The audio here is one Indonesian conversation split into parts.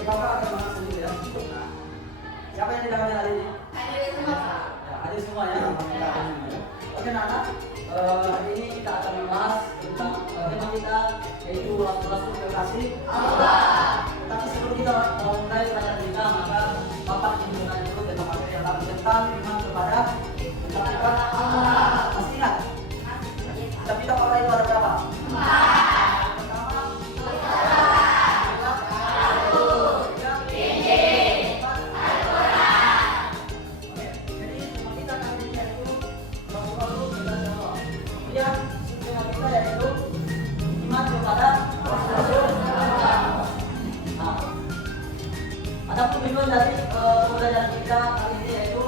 Bagi kakak ada semangat sendiri ya. Nah, siapa yang tidak hadir hari ini? Hadir semua. Ya, hadir semua ya. Oke, anak. Hari ini kita akan membahas tentang tema kita yaitu Rasul kekasih Allah. Tapi sebelum kita mulai pelajaran kita, maka Bapak ingin mengenai dulu tentang materi yang kami tentang iman kepada Allah. Masih ingat? Kita minta pada itu ada berapa? Adapun tujuan dari pembelajaran kita kali ini yaitu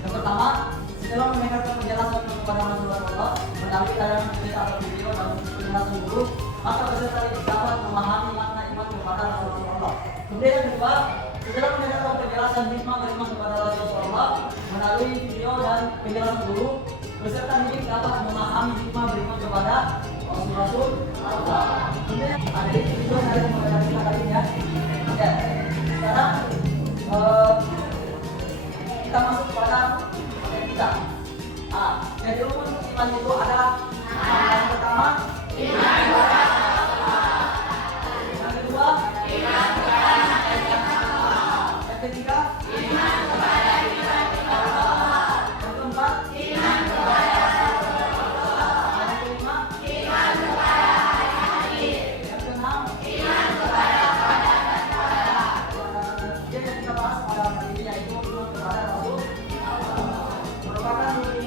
yang pertama, setelah mendengarkan penjelasan kepada Rasulullah Allah melalui tayangan cerita atau video dan penjelasan guru, maka peserta ini dapat memahami makna iman kepada Rasulullah Allah. Kemudian yang kedua, setelah mendengarkan penjelasan hikmah beriman kepada Rasulullah Allah melalui video dan penjelasan guru, peserta didik dapat memahami hikmah beriman kepada Rasul Allah. Kemudian ada tujuan dari pembelajaran kita kali ini ya. Oke. Sekarang kita masuk kepada materi kita. Jadi rukun iman itu ada yang pertama iman kepada Allah. Yang kedua iman kepada Allah. Yang ketiga iman kepada Allah. Yang keempat iman kepada Allah. Yang kelima iman kepada hari akhir. Yang keenam iman kepada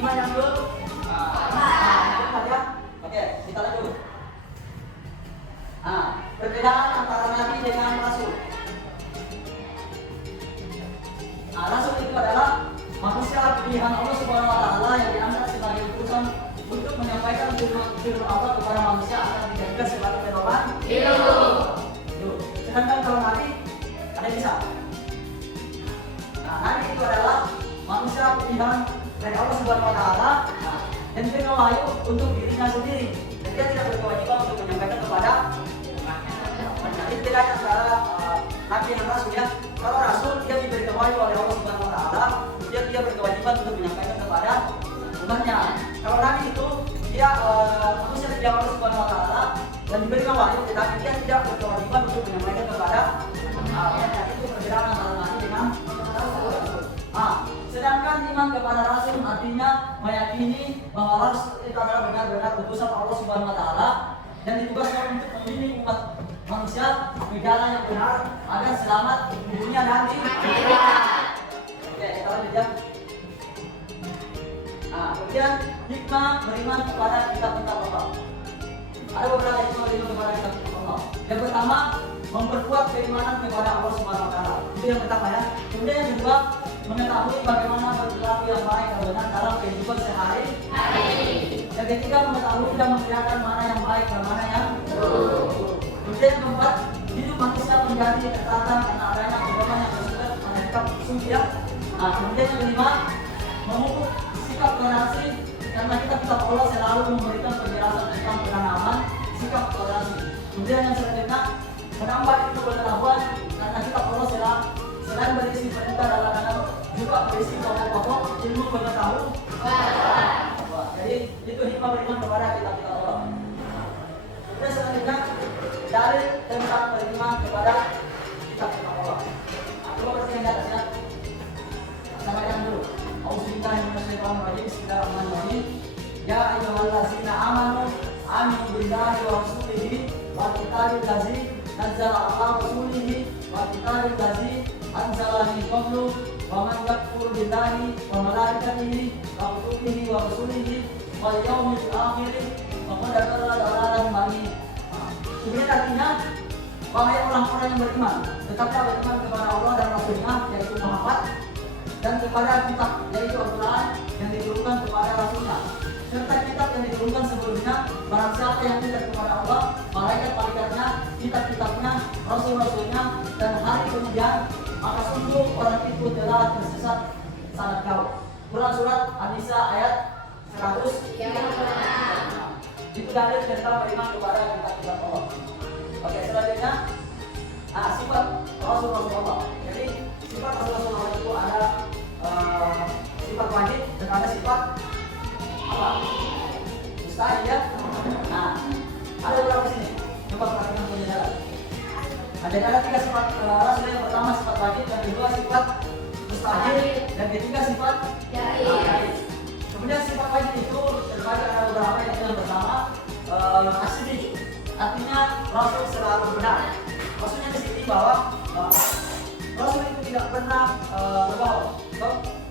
yang ke Oke, kita lanjut. Perbedaan antara nabi dengan rasul. Rasul itu adalah manusia pilihan Allah Subhanahu wa taala yang diangkat sebagai utusan untuk menyampaikan firman Allah kepada manusia agar dijadikan sebagai pedoman hidup. Sedangkan kalau nabi ada bisa. Nabi itu adalah manusia pilihan dari Allah Subhanahu wa taala dan diberi wahyu untuk dirinya sendiri. Dan dia tidak berkewajiban untuk menyampaikan kepada umatnya. Jadi bedanya antara nabi dan rasul ya. Kalau rasul dia diberi wahyu oleh Allah Subhanahu wa taala, dia berkewajiban untuk menyampaikan kepada umatnya. Kalau nabi itu dia manusia pilihan Allah Subhanahu wa taala dan diberi wahyu, tetapi dia tidak berkewajiban untuk menyampaikan kepada umatnya. Itu perbedaan antara nabi dengan rasul. Sedangkan iman kepada Rasul artinya meyakini bahwa Rasul itu adalah benar-benar utusan Allah Subhanahu wa taala dan ditugaskan untuk membimbing umat manusia ke jalan yang benar agar selamat di dunia dan di akhirat. Oke, kita lanjut ya. Kemudian hikmah beriman kepada kitab-kitab Allah. Ada beberapa hikmah beriman kepada kitab-kitab Allah. Yang pertama, memperkuat keimanan kepada Allah Subhanahu wa taala. Itu yang pertama ya. Kemudian yang kedua, mengetahui bagaimana berperilaku yang baik dan benar dalam kehidupan sehari-hari. Yang ketiga, mengetahui dan membedakan mana yang baik dan mana yang buruk. Kemudian yang keempat, hidup manusia menjadi tertata karena adanya pedoman yang bersumber pada kitab suci ya. Kemudian yang kelima, memupuk sikap toleransi karena kitab Allah selalu memberikan penjelasan tentang penanaman sikap toleransi. Kemudian yang selanjutnya, menambah ilmu pengetahuan karena kitab Allah selain berisi perintah dalam juga berisi pokok-pokok ilmu pengetahuan. Jadi itu hikmah beriman kepada kitab-kitab Allah. Kemudian selanjutnya dalil tentang beriman kepada kitab-kitab Allah. Coba perhatikan di atas ya. Sama yang dulu. Auzubillahi minasyaitonir rajim. Bismillahirrahmanirrahim. Ya ayyuhallazina amanu aminu billahi wa rasulihi wa kitabil ladzi nazzala ala rasulihi wa kitabil ladzi anzala min qablu wa man yakfur billahi wa malaikatihi wa kutubihi wa rusulihi wal yawmil akhir faqad dhalla dhalalan ba'id. Kemudian artinya, wahai orang-orang yang beriman, tetaplah beriman kepada Allah dan Rasulnya yaitu Muhammad dan kepada kitab yaitu Al-Quran yang diturunkan kepada Rasulnya serta kitab yang diturunkan sebelumnya. Barang siapa yang tidak kepada Allah, malaikat-malaikatnya, kitab-kitabnya, rasul-rasulnya dan hari kemudian, maka sungguh orang itu telah tersesat sangat jauh. Quran surat An-Nisa ayat 100. Itu dalil tentang beriman kepada kitab-kitab Allah. Oke, selanjutnya sifat Rasulullah. Jadi sifat Rasulullah itu ada sifat wajib dan ada sifat apa? Mustahil ya. Nah, ada berapa sini? Coba perhatikan penjelasan. Ada 3 sifat Rasul. Yang pertama sifat wajib, yang kedua sifat mustahil, dan ketiga sifat jaiz. Kemudian sifat wajib itu terbagi ada beberapa. Yang pertama asli, artinya Rasul selalu benar. Maksudnya di sini bahwa Rasul itu tidak pernah berbohong.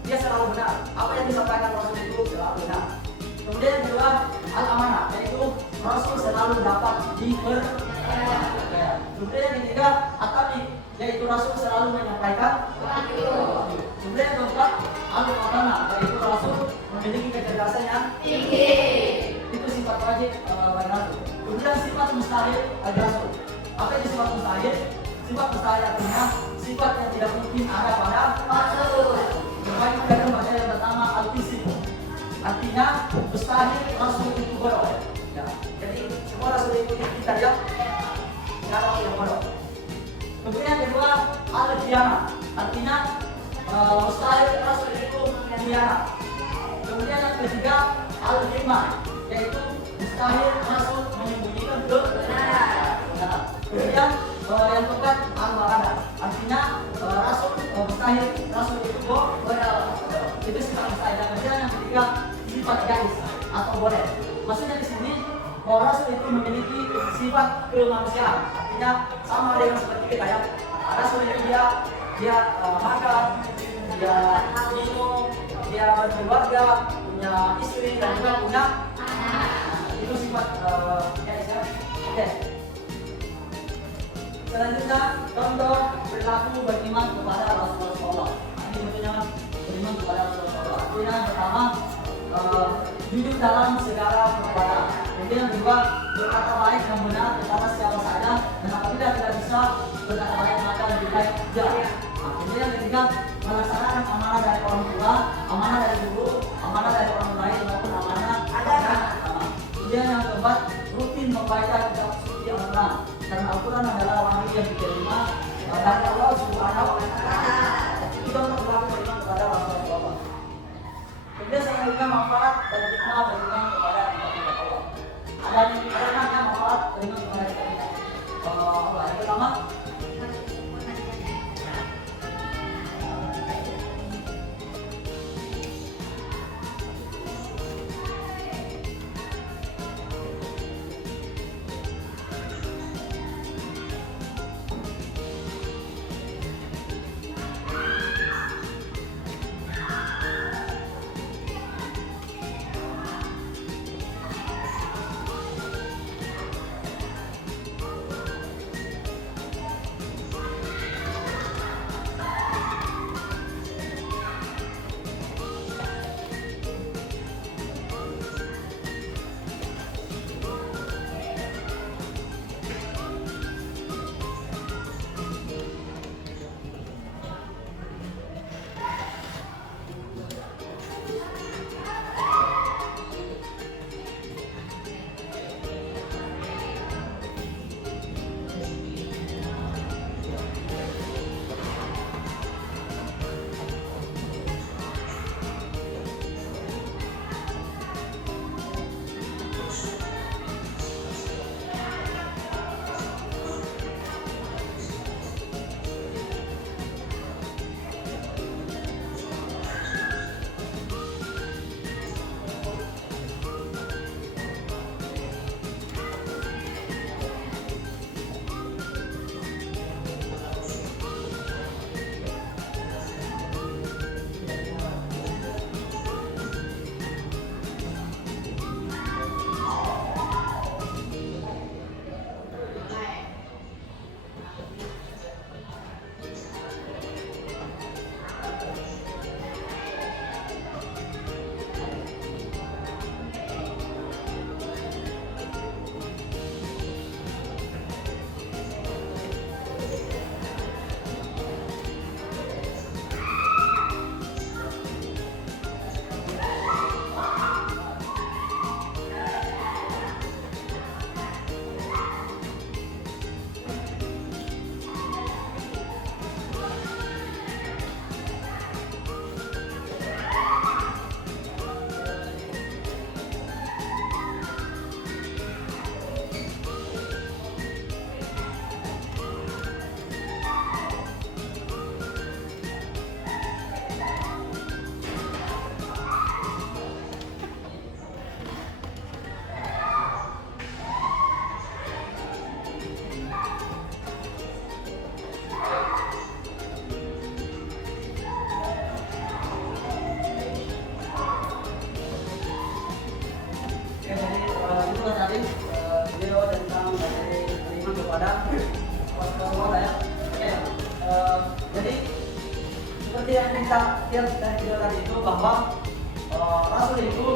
Dia selalu benar. Apa yang disampaikan Rasul itu selalu benar. Kemudian yang kedua al-amanah, yaitu Rasul selalu dapat dipercaya. Kemudian yang ketiga at-tabi, yaitu Rasul selalu menyampaikan wahyu. Kemudian yang keempat al-amanah, yaitu Rasul memiliki kecerdasan yang tinggi. Itu sifat wajib bagi Rasul. Kemudian sifat mustahil bagi Rasul. Apa itu sifat mustahil? Sifat mustahil artinya sifat yang tidak mungkin ada pada Rasul. Sebagai kita baca yang pertama al-fisik, artinya mustahil Rasul itu bodoh. Ya. Jadi semua Rasul itu kita yang Rasul yang bodoh. Kemudian yang kedua al-khianah, artinya mustahil Rasul itu khianat. Kemudian yang ketiga al-hikmah, yaitu mustahil Rasul menyembunyikan kebenaran. Kemudian yang keempat al-maradah, artinya Rasul mustahil Rasul itu bodoh. Itu sifat mustahil. Kemudian yang ketiga sifat jaiz atau boleh. Maksudnya di sini bahwa Rasul itu memiliki sifat kemanusiaan, artinya sama dengan seperti kita ya. Rasul itu dia makan, dia minum, dia berkeluarga, punya istri dan juga punya anak. Itu sifat jaiz ya. Oke. Selanjutnya contoh berlaku beriman kepada Rasulullah. Ini tentunya beriman kepada Rasulullah. Artinya yang pertama jujur dalam segala perbuatan. Kemudian yang kedua berkata baik dan benar kepada siapa saja, dan apabila tidak bisa berkata baik maka lebih baik tidak. Kemudian yang ketiga melaksanakan amanah dari orang tua, amanah dari guru, amanah dari orang lain maupun amanah agama. Kemudian yang keempat rutin membaca kitab suci Al-Quran, karena Al-Quran adalah wahyu yang diterima dari Allah Subhanahu wa Ta'ala. Itu contoh berlaku beriman kepada Rasulullah. Kemudian selanjutnya manfaat dan hikmah beriman kepada Allah. Ada enam manfaat beriman kepada Allah. Yang pertama Jadi seperti yang kita lihat dari video tadi itu bahwa Rasul itu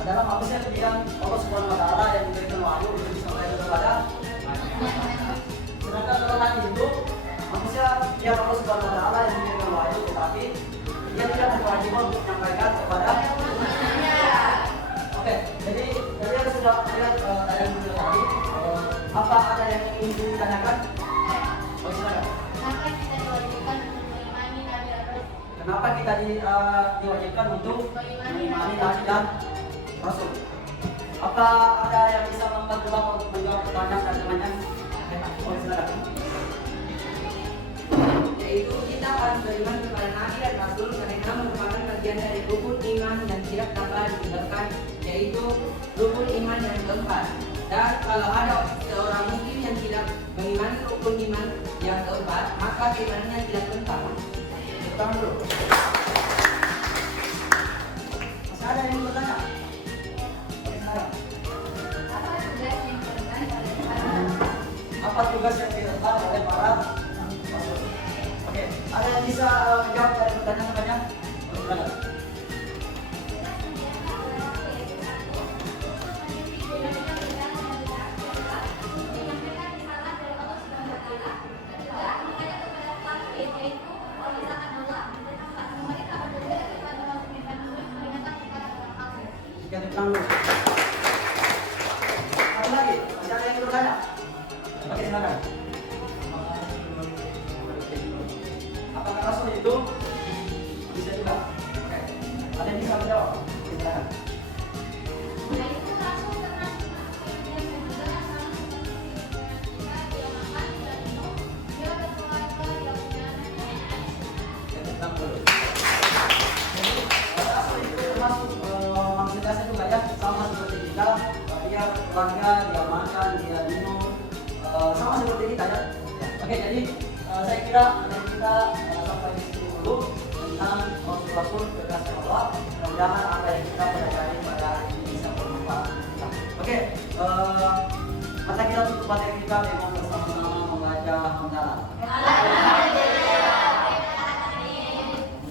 adalah manusia pilihan Allah Subhanahu Wa Taala yang diberikan wahyu untuk disampaikan kepada manusia. Sedangkan kalau Nabi itu manusia pilihan Allah Subhanahu Wa Taala yang diberikan wahyu, tetapi dia tidak berkewajiban untuk menyampaikan kepada manusia. Oke, jadi kalian sudah lihat tayangan video tadi. Apa ada yang ingin ditanyakan? Oh, silakan. Kenapa kita diwajibkan untuk mengimani Nabi dan Rasul? Apa ada yang bisa membantu Bapak untuk menjawab pertanyaan dan temannya? Oh, silakan. Yaitu kita harus beriman kepada Nabi dan Rasul karena merupakan bagian dari rukun iman yang tidak dapat ditinggalkan, yaitu rukun iman yang keempat. Dan kalau ada seorang muslim yang tidak mengimani rukun iman yang keempat, maka imannya tidak lengkap. Pertama dulu. Masih ada yang bertanya? Apa tugas yang dilakukan oleh para rasul? Oke, ada yang bisa menjawab dari pertanyaan-pertanyaan? Silakan. Yang dulu. Apa lagi? Masih ada yang bertanya? Oke, silakan. Apakah Rasul itu bisa juga? Oke. Ada yang bisa menjawab? Oke, silakan. Sama seperti kita, dia keluarga, dia makan, dia minum, sama seperti kita ya. Oke, jadi saya kira dari kita sampai di sini dulu tentang Rasul kekasih Allah. Mudah-mudahan apa yang kita pelajari pada hari ini bisa bermanfaat. Oke, mari kita tutup materi kita dengan bersama-sama membaca hamdalah.